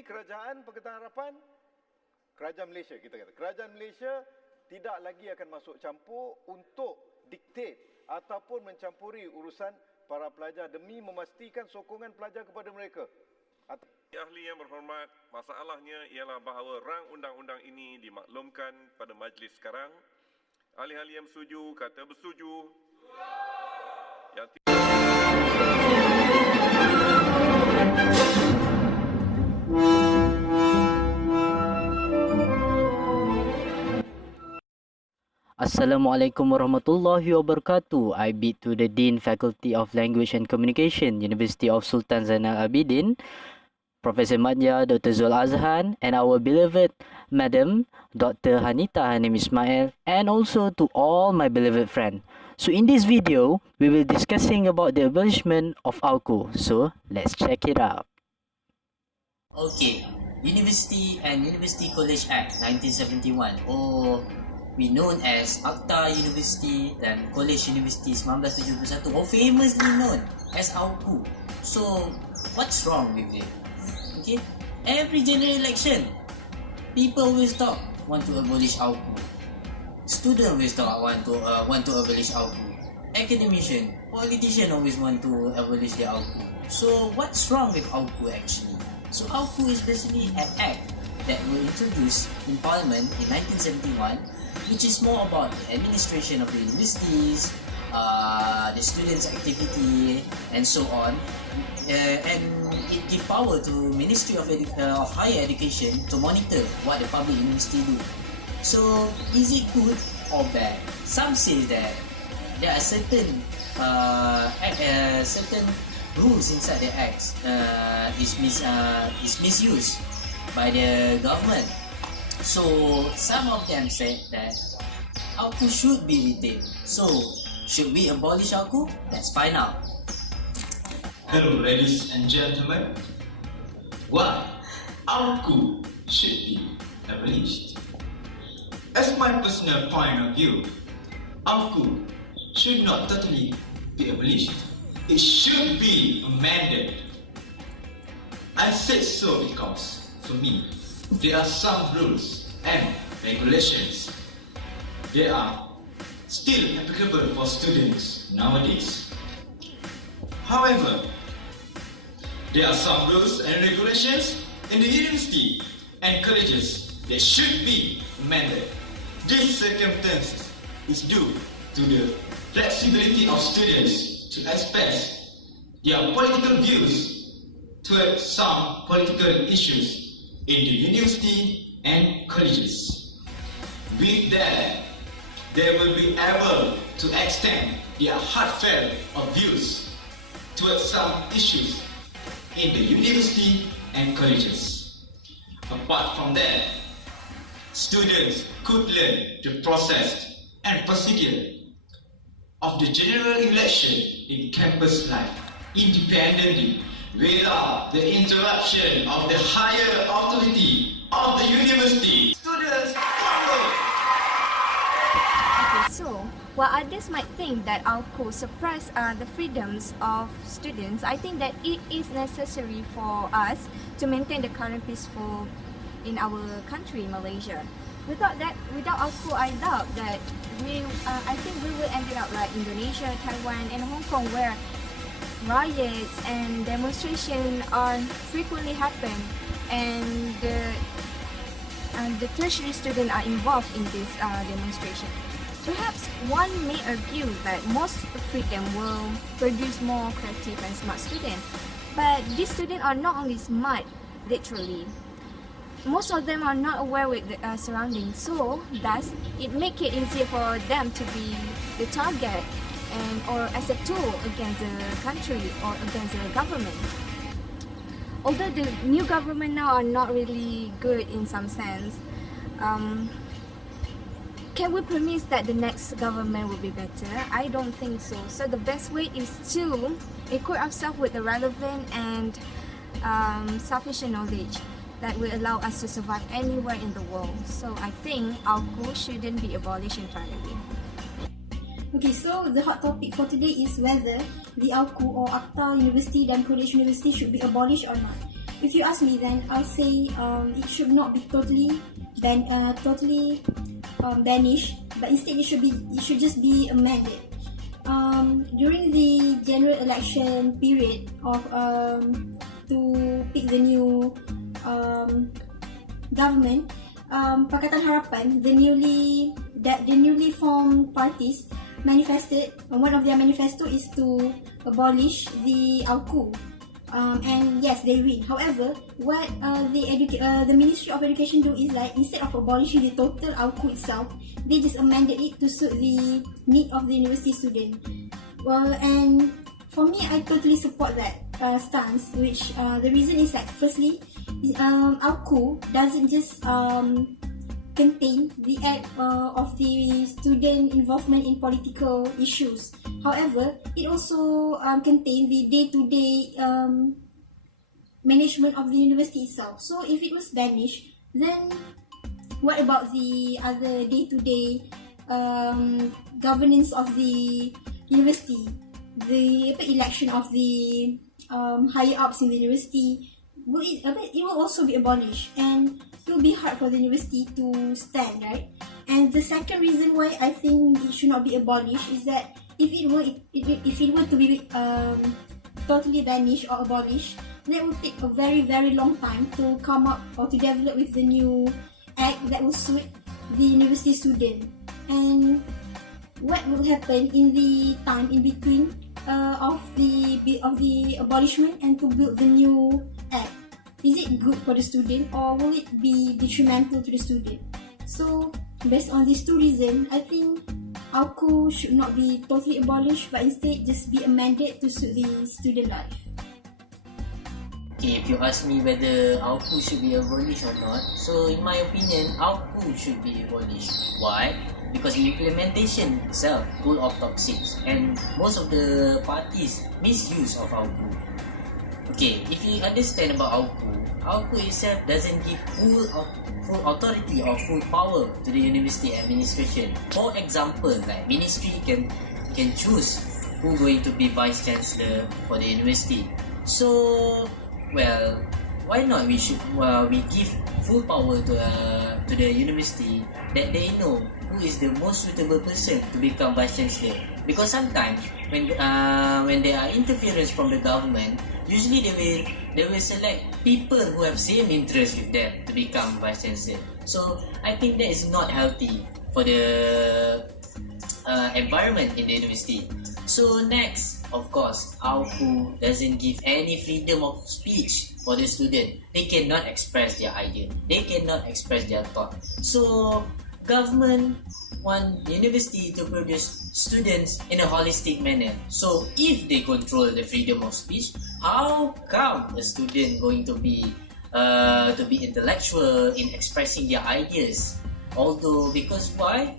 Ini kerajaan Pakatan Harapan, kerajaan Malaysia kita kata. Kerajaan Malaysia tidak lagi akan masuk campur untuk diktate ataupun mencampuri urusan para pelajar demi memastikan sokongan pelajar kepada mereka. Ahli yang berhormat, masalahnya ialah bahawa rang undang-undang ini dimaklumkan pada majlis sekarang. Ahli-ahli yang bersetuju kata bersetuju. Yang Assalamualaikum warahmatullahi wabarakatuh. I bid to the Dean Faculty of Language and Communication, University of Sultan Zainal Abidin, Professor Madya, Dr. Zul Azhan, and our beloved Madam, Dr. Hanita Hanim Ismail, and also to all my beloved friend. So in this video, we will discussing about the abolishment of AUKU. So let's check it out. Okay, University and University College Act 1971, or we known as Akta University dan College University 1971, or famously known as AUKU. So what's wrong with it? Okay, every general election, people always talk want to abolish AUKU. Students always talk want to abolish AUKU. Academician, politician always want to abolish the AUKU. So what's wrong with AUKU actually? So AUKU is basically an act that was introduced in Parliament in 1971, which is more about the administration of the universities, the students' activity, and so on. And it gives power to Ministry of Higher Education to monitor what the public university do. So is it good or bad? Some say that there are certain rules inside the acts is misused by the government. So some of them said that AUKU should be retained. So should we abolish AUKU? Let's find out. Hello ladies and gentlemen. Why AUKU should be abolished? As my personal point of view, AUKU should not totally be abolished. It should be amended. I said so because, for me, there are some rules and regulations. They are still applicable for students nowadays. However, there are some rules and regulations in the university and colleges that should be amended. This circumstance is due to the flexibility of students to express their political views towards some political issues in the university and colleges. With that, they will be able to extend their heartfelt views towards some issues in the university and colleges. Apart from that, students could learn the process and procedure of the general election in campus life independently without the interruption of the higher authority of the university. Students, follow! Okay, so while others might think that AUKU suppress the freedoms of students, I think that it is necessary for us to maintain the current peaceful in our country, Malaysia. Without AUKU, I doubt that I think we will end up like Indonesia, Taiwan, and Hong Kong, where riots and demonstrations are frequently happen, and the tertiary students are involved in this demonstration. Perhaps one may argue that most freedom will produce more creative and smart students, but these students are not only smart, literally. Most of them are not aware with the surroundings, so thus it makes it easier for them to be the target or as a tool against the country or against the government. Although the new government now are not really good in some sense, can we promise that the next government will be better? I don't think so. So the best way is to equip ourselves with the relevant and sufficient knowledge that will allow us to survive anywhere in the world. So I think AUKU shouldn't be abolished entirely. Okay, so the hot topic for today is whether the AUKU or Akta University dan College University should be abolished or not. if you ask me, then I'll say it should not be totally banished, but instead it should just be amended. During the general election period of to pick the new government, Pakatan Harapan, the newly formed parties manifested. One of their manifesto is to abolish the AUKU. And yes, they win. However, what the Ministry of Education do is like, instead of abolishing the total AUKU itself, they just amended it to suit the need of the university student. And for me, I totally support that stance. Which the reason is that, firstly, AUKU doesn't just contain the act of the student involvement in political issues. However, it also contains the day-to-day management of the university itself. So if it was banished, then what about the other day-to-day governance of the university? The election of the higher ups in the university, it will also be abolished, and it will be hard for the university to stand, right? And the second reason why I think it should not be abolished is that if it were to be totally banished or abolished, that would take a very, very long time to come up or to develop with the new act that will suit the university student. And what will happen in the time in between of the abolishment and to build the new act? Is it good for the student, or will it be detrimental to the student? So based on these two reasons, I think AUKU should not be totally abolished, but instead just be amended to suit the student life. Okay, if you ask me whether AUKU should be abolished or not, so in my opinion, AUKU should be abolished. Why? Because the implementation itself full of toxics, and most of the parties misuse of AUKU. Okay, if you understand about AUKU itself doesn't give full authority or full power to the university administration. For example, like ministry can choose who going to be vice chancellor for the university. So, well, why not we give full power to the university, that they know who is the most suitable person to become vice chancellor. Because sometimes when there are interference from the government, usually they will select people who have same interest with them to become vice chancellor. So I think that is not healthy for the environment in the university. So next, of course, AUKU doesn't give any freedom of speech for the student. They cannot express their idea. They cannot express their thought. So government want university to produce students in a holistic manner. So if they control the freedom of speech, how come a student going to be intellectual in expressing their ideas? Although, because why?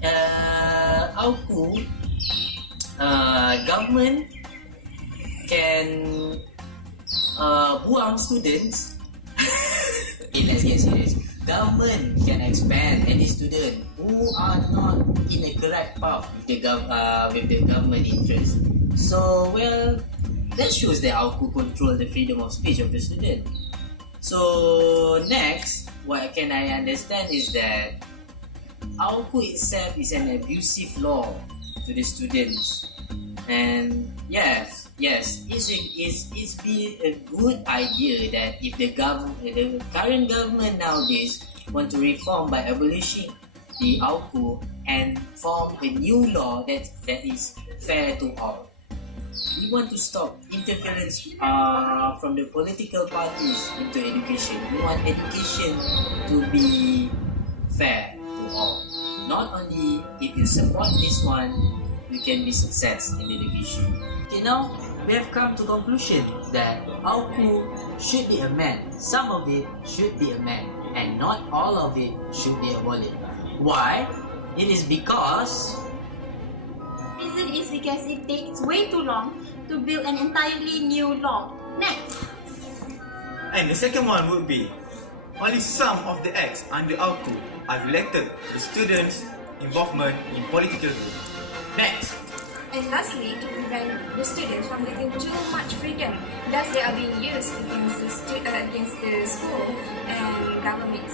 AUKU, government can buang students. Okay, let's get serious. Government can expand any student who are not in the correct path with the government interest. So, well, that shows that AUKU control the freedom of speech of the student. So next, what can I understand is that AUKU itself is an abusive law to the students. And yes, it's been a good idea that if the current government nowadays want to reform by abolishing the AUKU and form a new law that is fair to all. We want to stop interference from the political parties into education. We want education to be fair to all. Not only if you support this one, you can be success in education. Okay, now we have come to conclusion that AUKU should be amended. Some of it should be amended, and not all of it should be abolished. Why? It is because reason is because it takes way too long to build an entirely new law. Next. And the second one would be, only some of the acts under AUKU are related to students' involvement in political group. Next. And lastly, to prevent the students from getting too much freedom, thus they are being used against the government